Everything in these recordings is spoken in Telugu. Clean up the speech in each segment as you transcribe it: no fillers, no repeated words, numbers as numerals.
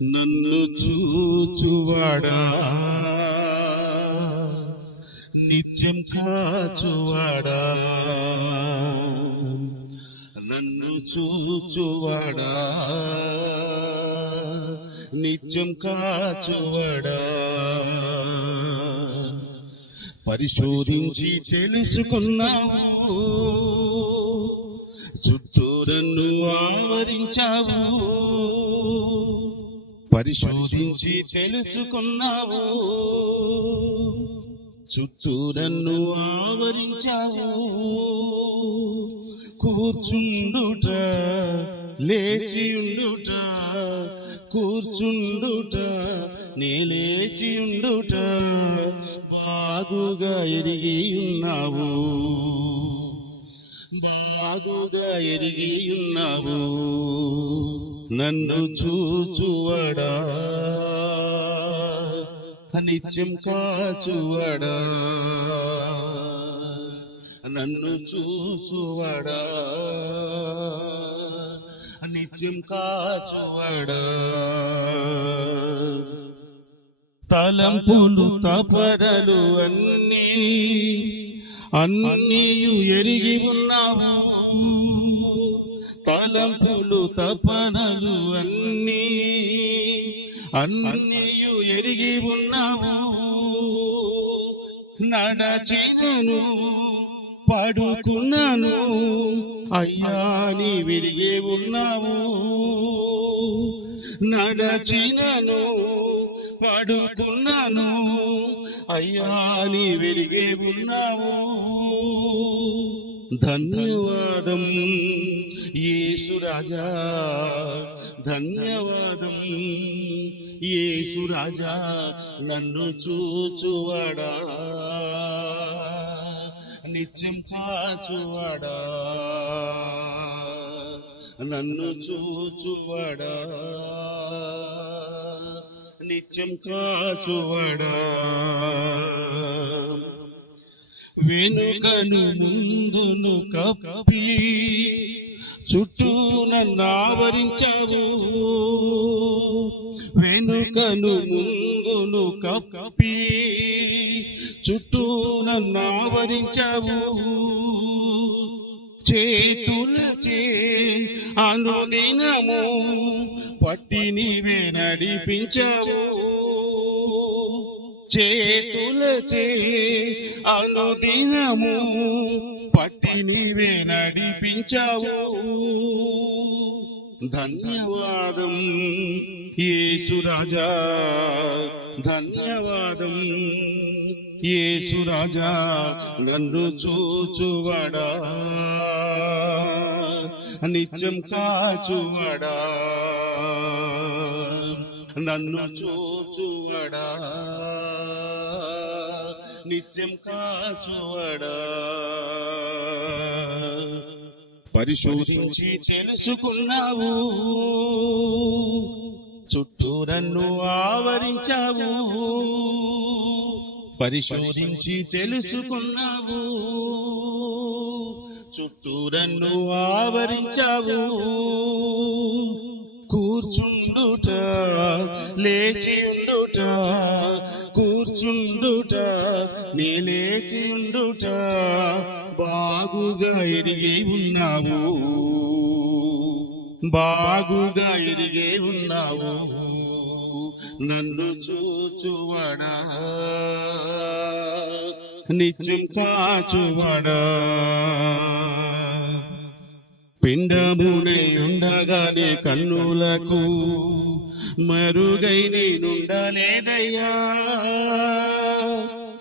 నన్ను చూచువాడా, నిత్యం కాచువాడా, నన్ను చూచువాడా, నిత్యం కాచువాడా, పరిశోధించి తెలుసుకున్నావు, చుట్టూరన్ను ఆవరించావు, పరిశోధించి తెలుసుకున్నావు, చుట్టూరన్ను ఆవరించావు. కూర్చుండుట లేచియుండుట, కూర్చుండుట నే లేచియుండుట బాగుగా ఎరిగి ఉన్నావు, బాగుగా ఎరిగి ఉన్నావు. నన్ను చూచువాడా, నిత్యం కాచువాడా, నన్ను చూచువాడా, నిత్యం కాచువాడా. తలంపులు తపనలు అన్నీయు ఎరిగి ఉన్నావు, తలంపులు తపనలు అన్నీయు ఎరిగి ఉన్నావు. నడచితను పడుకున్నాను అయ్యా నీ విరిగే ఉన్నావు, నడచినను పడుకున్నాను అయ్యా నీ విరిగే ఉన్నావు. ధన్యవాదం యేసురాజా, ధన్యవాదం యేసురాజా, నన్ను చూచువాడా, నిత్యం కాచువాడా, నన్ను చూచువాడా, నిత్యం కాచువాడా. వెనుకను ముందును కప్పి చుట్టూ నన్ను ఆవరించావు, వెనుకను ముందును కప్పి చుట్టూ నన్ను ఆవరించావు. చేతులచే అనుదినము పట్టి నీవే నడిపించావు, చేతులచే అనుదినము పట్టి నీవే నడిపించావు. ధన్యవాదం యేసురాజా, ధన్యవాదం యేసురాజా, నన్ను చూచువాడా, నిత్యం కాచువాడా, నన్ను చూచువాడా, నిత్యం కాచువాడా. పరిశోధించి తెలుసుకున్నావు, చుట్టూరన్ను ఆవరించావు, పరిశోధించి తెలుసుకున్నావు, చుట్టూరన్ను ఆవరించావు. కూర్చుండుట లేచియుండుట, కూర్చుండుట నే లేచియుండుట బాగుగా ఎరిగి ఉన్నావు, బాగుగా ఎరిగి ఉన్నావు. నన్ను చూచువాడా, నిత్యం కాచువాడా. పిండమునై ఉండగానే కన్నులకు మరుగై నేనుండలేదయ్యా,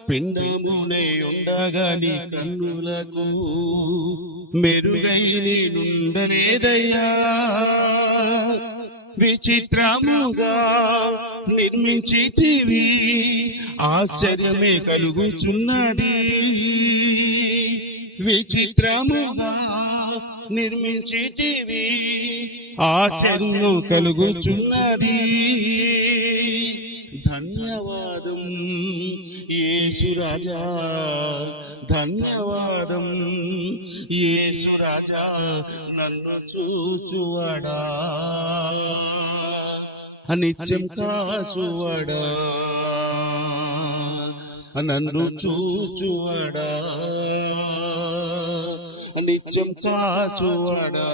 పిండమునై ఉండగానే కన్నులకు మెరుగై నేనుండలేదయ్యా. విచిత్రముగా నిర్మించితివి ఆశ్చర్యమే కలుగుచున్నది, విచిత్రముగా నిర్మించితివి ఆశ్చర్యం కలుగుచున్నది. ధన్యవాదం యేసురాజా, ధన్యవాదం యేసురాజా, నన్ను చూచువాడా, నిత్యం కాచువడా నన్ను చూచువడా నిత్యం కాచువడా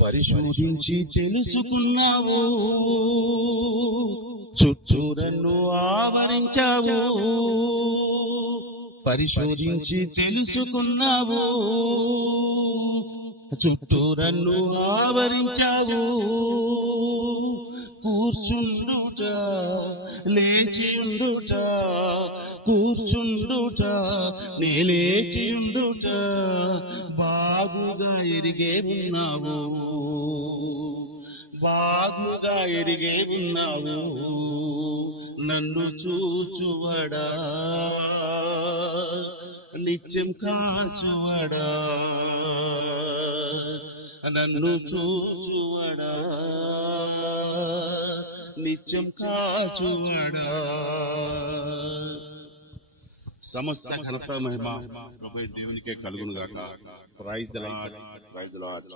పరిశోధించి తెలుసుకున్నావు చుట్టూరన్ను ఆవరించావు పరిశోధించి తెలుసుకున్నావు చుట్టూరన్ను ఆవరించావు కూర్చుండుట లేచియుండుట కూర్చుండుట లేచియుండుట బాగుగా ఎరిగే ఉన్నావు బాగుగా ఎరిగే ఉన్నావు నన్ను చూచువడా నిత్యం కాచువడా నన్ను చూచువడా నిత్యం కాచువడా సమస్త ఘనత మహిమ ప్రభువైన దేవునికే కలుగును గాక. Praise the lord.